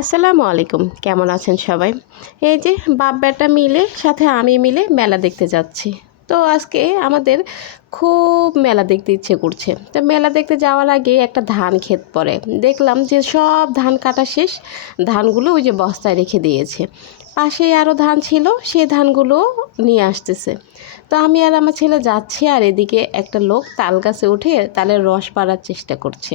আসসালামু আলাইকুম। কেমন আছেন সবাই? এই যে বাপ বেটা মিলে, সাথে আমি মিলে মেলা দেখতে যাচ্ছি। তো আজকে আমাদের খুব মেলা দেখতে ইচ্ছে করছে। তো মেলা দেখতে যাওয়ার আগে একটা ধান ক্ষেত পড়ে। দেখলাম যে সব ধান কাটা শেষ। ধানগুলো ওই যে বস্তায় রেখে দিয়েছে। পাশেই আরও ধান ছিল, সেই ধানগুলো নিয়ে আসতেছে। তো আমি আর আমার ছেলে যাচ্ছি আর এদিকে একটা লোক তাল গাছে উঠে তালের রস পাড়ার চেষ্টা করছে।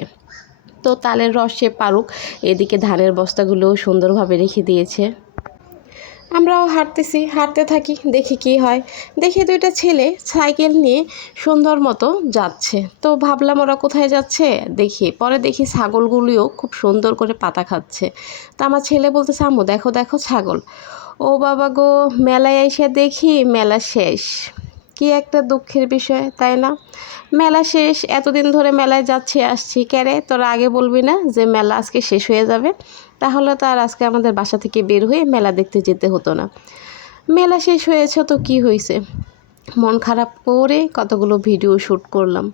তো তালের রস পারুক, এদিকে ধানের বস্তাগুলোও সুন্দরভাবে রেখে দিয়েছে। আমরাও হাঁটতেছি, হাঁটতে থাকি, দেখি কি হয়। দেখি দুইটা ছেলে সাইকেল নিয়ে সুন্দর মতো যাচ্ছে। তো ভাবলাম ওরা কোথায় যাচ্ছে? দেখি, পরে দেখি ছাগলগুলিও খুব সুন্দর করে পাতা খাচ্ছে। তা আমার ছেলে বলতেছে, আম্মু, দেখো দেখো ছাগল। ও বাবা গো, মেলায় এসে দেখি মেলা শেষ। কি একটা দুঃখের বিষয়, তাই না? মেলা শেষ, এতদিন ধরে মেলায় যাচ্ছি, আসছি। ক্যারে তোরা আগে বলবি না যে মেলা আজকে শেষ হয়ে যাবে? তাহলে তো আর আজকে আমাদের বাসা থেকে বের হয়ে মেলা দেখতে যেতে হতো না। মেলা শেষ হয়েছে তো কি হয়েছে? মন খারাপ করে কতগুলো ভিডিও শ্যুট করলাম।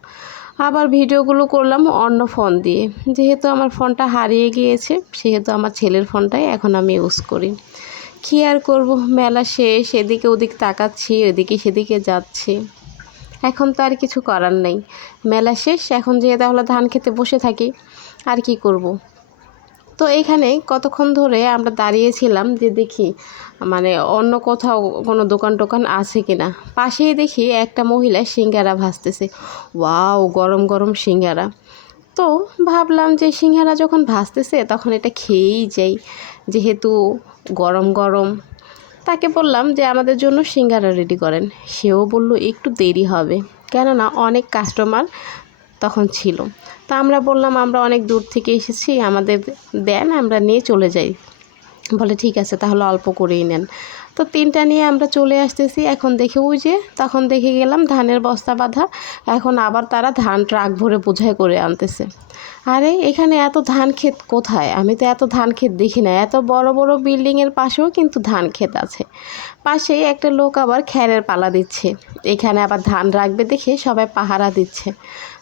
আবার ভিডিওগুলো করলাম অন্য ফোন দিয়ে। যেহেতু আমার ফোনটা হারিয়ে গিয়েছে, সেহেতু আমার ছেলের ফোনটাই এখন আমি ইউজ করি। কী আর করব? মেলা শেষ, এদিকে ওদিক তাকাচ্ছি এদিকে সেদিকে যাচ্ছি। এখন তো আর কিছু করার নেই। মেলা শেষ, এখন যেয়ে তাহলে ধান খেতে বসে থাকি। আর কি করব। তো এইখানে কতক্ষণ ধরে আমরা দাঁড়িয়েছিলাম যে দেখি মানে অন্য কোথাও কোনো দোকান টোকান আছে কিনা। পাশেই দেখি একটা মহিলা সিঙ্গারা ভাজতেছে। ওয়াও, গরম গরম সিঙ্গারা। তো ভাবলাম যে সিঙ্গারা যখন ভাজতেছে তখন এটা খেয়েই যাই। যেহেতু গরম গরম, তাকে বললাম যে আমাদের জন্য সিঙ্গারা রেডি করেন। সেও বলল, একটু দেরি হবে। কেননা অনেক কাস্টমার তখন ছিল। তা আমরা বললাম, আমরা অনেক দূর থেকে এসেছি, আমাদের দেন আমরা নিয়ে চলে যাই। বলে, ঠিক আছে, তাহলে অল্প করেই নেন। তো তিনটা নিয়ে আমরা চলে আসতেছি। এখন দেখে যে, তখন দেখে গেলাম ধানের বস্তা বাঁধা। এখন আবার তারা ধান ট্রাক ভরে বোঝাই করে আনতেছে। আরে, এখানে এত ধান ক্ষেত কোথায়? আমি তো এত ধান ক্ষেত দেখি না। এত বড় বড় বিল্ডিংয়ের পাশেও কিন্তু ধান ক্ষেত আছে। পাশেই একটা লোক আবার খ্যারের পালা দিচ্ছে। এখানে আবার ধান রাখবে দেখে সবাই পাহারা দিচ্ছে।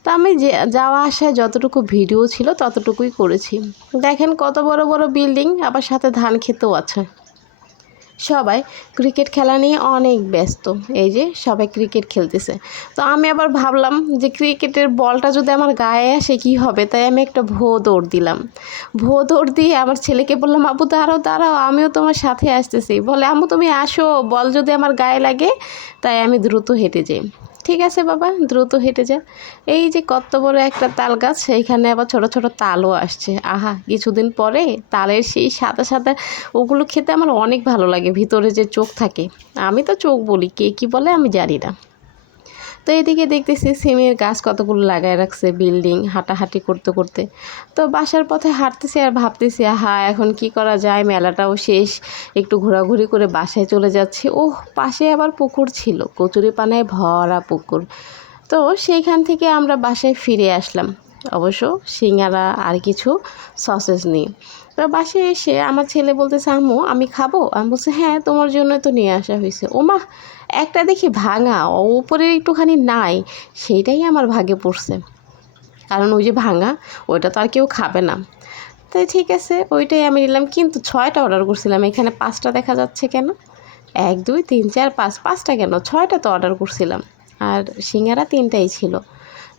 তো আমি যে, যাওয়া আসায় যতটুকু ভিডিও ছিল ততটুকুই করেছি। দেখেন কত বড় বড় বিল্ডিং আবার সাথে ধান খেতেও আছে। সবাই ক্রিকেট খেলা নিয়ে অনেক ব্যস্ত। এই যে সবাই ক্রিকেট খেলতেছে। তো আমি আবার ভাবলাম যে ক্রিকেটের বলটা যদি আমার গায়ে আসে কি হবে? তাই আমি একটা ভো দৌড় দিলাম। ভো দৌড় দিয়ে আমার ছেলেকে বললাম আবু দাঁড়াও দাঁড়াও, আমিও তোমার সাথে আসতেছি। বলে আমু তুমি আসো, বল যদি আমার গায়ে লাগে। তাই আমি দ্রুত হেঁটে যাই। ঠিক আছে বাবা, দ্রুত হেঁটে যা। এই যে কত বড় একটা তাল গাছ সেইখানে আবার ছোট ছোট তালও আসছে। আহা, কিছুদিন পরে তালের সেই সাদা সাদা ওগুলো খেতে আমার অনেক ভালো লাগে, ভিতরে যে চোখ থাকে। আমি তো চোখ বলি, কে কী বলে আমি জানি না। তো এদিকে দেখতেছি সিমের গাছ কতগুলো লাগায় রাখছে বিল্ডিং হাঁটাহাঁটি করতে করতে। তো বাসার পথে হাঁটতেছি আর ভাবতেছি হ্যাঁ এখন কি করা যায়? মেলাটাও শেষ। একটু ঘোরাঘুরি করে বাসায় চলে যাচ্ছি। ও পাশে আবার পুকুর ছিল কচুরি পানায় ভরা পুকুর। তো সেইখান থেকে আমরা বাসায় ফিরে আসলাম। অবশ্য সিঙ্গারা আর কিছু সসেস নিই। তো বাসে এসে আমার ছেলে বলতেছে, আম্মু, আমি খাব? আমি বলছি হ্যাঁ তোমার জন্যই তো নিয়ে আসা হয়েছে। ওমা একটা দেখি ভাঙা উপরে একটুখানি নাই, সেইটাই আমার ভাগে পড়ছে। কারণ ওই যে ভাঙা, ওইটা তো আর কেউ খাবে না। তাই ঠিক আছে, ওইটাই আমি নিলাম। কিন্তু ছয়টা অর্ডার করছিলাম, এখানে পাঁচটা দেখা যাচ্ছে কেন? এক, দুই, তিন, চার, পাঁচ, পাঁচটা কেন? ছয়টা তো অর্ডার করছিলাম। আর সিঙ্গারা তিনটাই ছিল।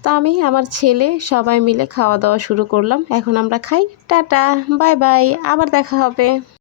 তো আমি, আমার ছেলে, সবাই মিলে খাওয়া দাওয়া শুরু করলাম। এখন আমরা খাই। টাটা, বাই বাই, আবার দেখা হবে।